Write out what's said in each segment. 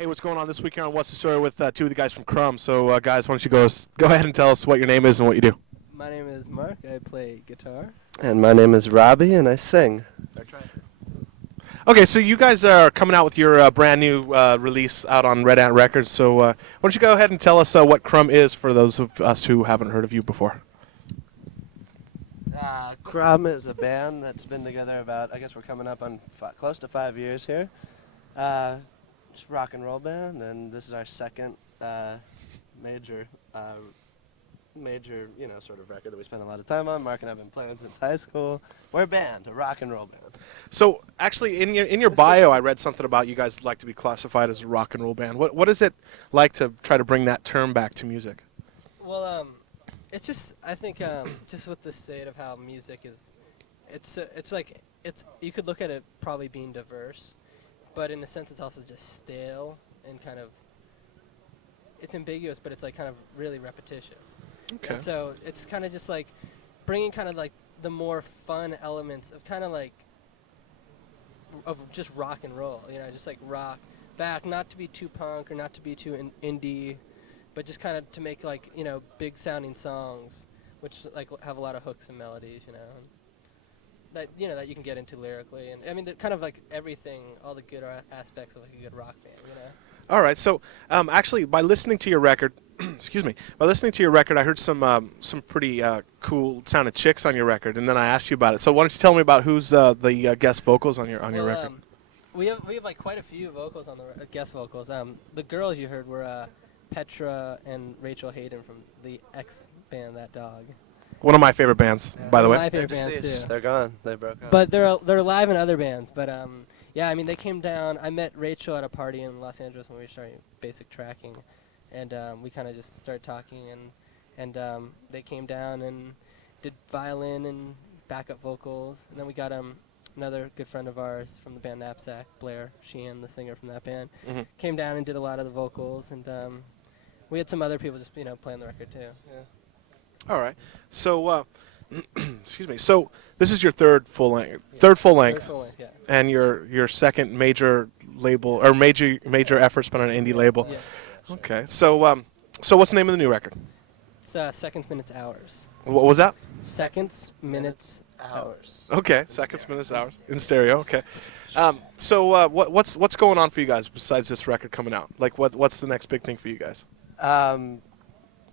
Hey, what's going on this week here on What's the Story with two of the guys from Crumb? So, guys, why don't you go ahead and tell us what your name is and what you do. My name is Mark. I play guitar. And my name is Robby, and I sing. Okay, so you guys are coming out with your brand new release out on Red Ant Records. So, why don't you go ahead and tell us what Crumb is for those of us who haven't heard of you before? Crumb is a band that's been together about, I guess we're coming up on close to 5 years here. It's a rock and roll band, and this is our second major, sort of record that we spend a lot of time on. Mark and I have been playing since high school. We're a band, a rock and roll band. So, actually, in your bio, I read something about you guys like to be classified as a rock and roll band. What is it like to try to bring that term back to music? Well, it's just, I think, just with the state of how music is, it's like, you could look at it probably being diverse, but in a sense it's also just stale and kind of, it's ambiguous, but it's like kind of really repetitious. Okay. And so it's kind of just like bringing kind of like the more fun elements of kind of like, of just rock and roll, just like rock back, not to be too punk or not to be too indie, but just kind of to make like, big sounding songs, which like have a lot of hooks and melodies, that that you can get into lyrically, and I mean kind of like everything, all the good aspects of like a good rock band, All right. So, actually, by listening to your record, excuse me, by listening to your record, I heard some pretty cool sounding chicks on your record, and then I asked you about it. So, why don't you tell me about who's the guest vocals on your record? We have like quite a few vocals on the guest vocals. The girls you heard were Petra and Rachel Hayden from the ex band That Dog. One of my favorite bands, by the way. My favorite bands too. They're gone. They broke up. But they're live in other bands. But yeah, I mean they came down. I met Rachel at a party in Los Angeles when we were starting basic tracking, and we kind of just started talking, and they came down and did violin and backup vocals, and then we got another good friend of ours from the band Knapsack, Blair Sheehan, the singer from that band, came down and did a lot of the vocals, and we had some other people just playing the record too. Yeah. All right. So, excuse me. So this is your third full length. Third full length, Yeah. and your second major label or major effort spent on an indie label. Yes. Okay. So, so what's the name of the new record? It's Seconds, Minutes, Hours. What was that? Seconds, Minutes, Hours. Okay. Seconds, minutes, hours in stereo. Okay. So what's going on for you guys besides this record coming out? Like what's the next big thing for you guys?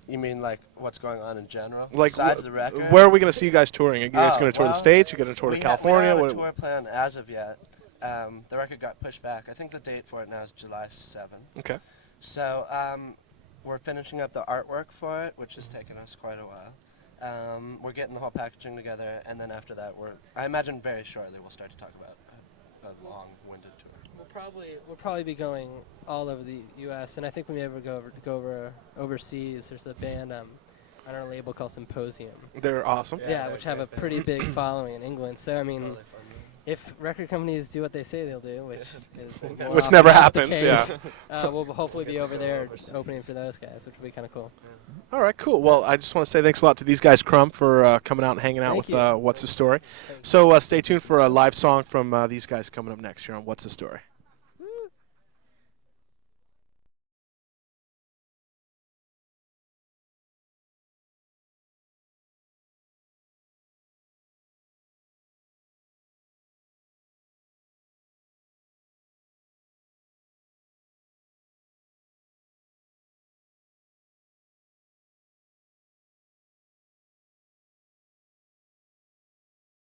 You mean like what's going on in general? Like besides the record? Where are we going to see you guys touring? Are you guys going to tour the States? You going to tour to California? We don't have a tour plan as of yet. The record got pushed back. I think the date for it now is July 7th. Okay. So we're finishing up the artwork for it, which has taken us quite a while. We're getting the whole packaging together, and then after that, I imagine very shortly we'll start to talk about a long-winded tour. We'll probably be going all over the U.S. and I think we may ever go over overseas. There's a band on our label called Symposium. They're awesome. Yeah, which have a pretty big following in England. So I mean, totally if record companies do what they say they'll do, which never happens, yeah. We'll hopefully be over there opening for those guys, which will be kind of cool. All right, cool. Well, I just want to say thanks a lot to these guys, Crumb, for coming out and hanging out Thank with you. What's the Story. So stay tuned for a live song from these guys coming up next here on What's the Story.